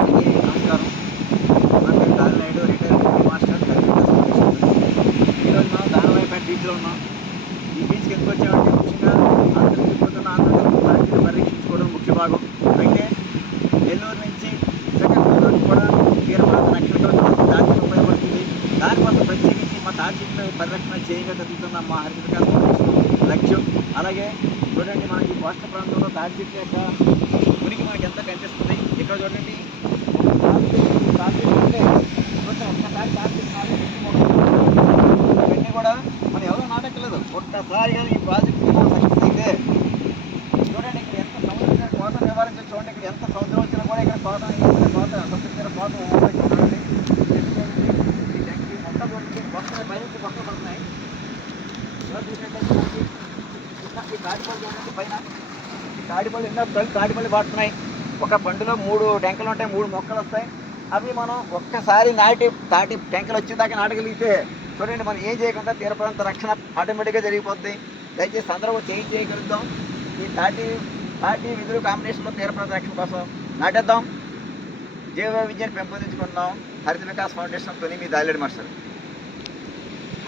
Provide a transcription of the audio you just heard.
అందరికీ నమస్కారం. నా పేరు కాలినాయుడు, రిటైర్డ్ డిగ్రీ మాస్టర్, కల్పిత సొల్యూషన్. ఈరోజు మనం దానవాయిపేట బీచ్లో ఉన్నాం. ఈ బీచ్కి ఎందుకు వచ్చామంటే ముఖ్యంగా అంతరించిపోతున్న ఆంధ్రప్రదేశ్ తాకిని పరీక్షించుకోవడం ముఖ్య భాగం. అయితే నెల్లూరు నుంచి శ్రీకాకుళం కూడా తీర ప్రాంత రక్షణ కోసం తాకిని ఉపయోగపడుతుంది. దానికోసం ప్రత్యేకించి మా తాకిని పరిరక్షణ చేయగా జరుగుతున్న మా హరిత వికాస్ ఫౌండేషన్ లక్ష్యం. అలాగే చూడండి, మనకి కోస్తా ప్రాంతంలో తాటి చెట్ల యొక్క ఉనికి మనకి ఎంత కనిపిస్తుంది. ఇక్కడ చూడండి, ఇవన్నీ కూడా మనం ఎవరో నాటక్కర్లేదు. ఒక్కసారిగా ఈ ప్రాజెక్ట్ సక్సెస్ అయితే చూడండి, ఇక్కడ ఎంత సముద్రం కోత నివారించడం. చూడండి, ఇక్కడ ఎంత సముద్రం వచ్చినా కూడా ఇక్కడ కోత సముద్ర కోత చూడండి. ఈ ట్యాంక్ మొత్తం చూడండి, మొత్తం పైనుంచి మొక్కలు పడుతున్నాయి. ఇలా చూసినట్టయితే మనకి ఈ తాడిపల్లి చూడండి, పైన ఈ తాడిపల్లి ఎన్నో తాడిపల్లి పడుతున్నాయి. ఒక పండులో 3 టెంకలు ఉంటాయి, 3 మొక్కలు వస్తాయి. అవి మనం ఒక్కసారి తాటి టెంకలు వచ్చేదాకా నాటగలిగితే చూడండి, మనం ఏం చేయకుండా తీర ప్రాంత రక్షణ ఆటోమేటిక్గా జరిగిపోద్ది. దయచేసి అందరూ చేయగలుగుతాం. ఈ తాటి విధులు కాంబినేషన్లో తీర ప్రాంత రక్షణ కోసం నాటేద్దాం. జీవ విద్యను పెంపొందించుకుందాం. హరిత వికాస్ ఫౌండేషన్ తొని మీ దాలేడు మాస్టర్.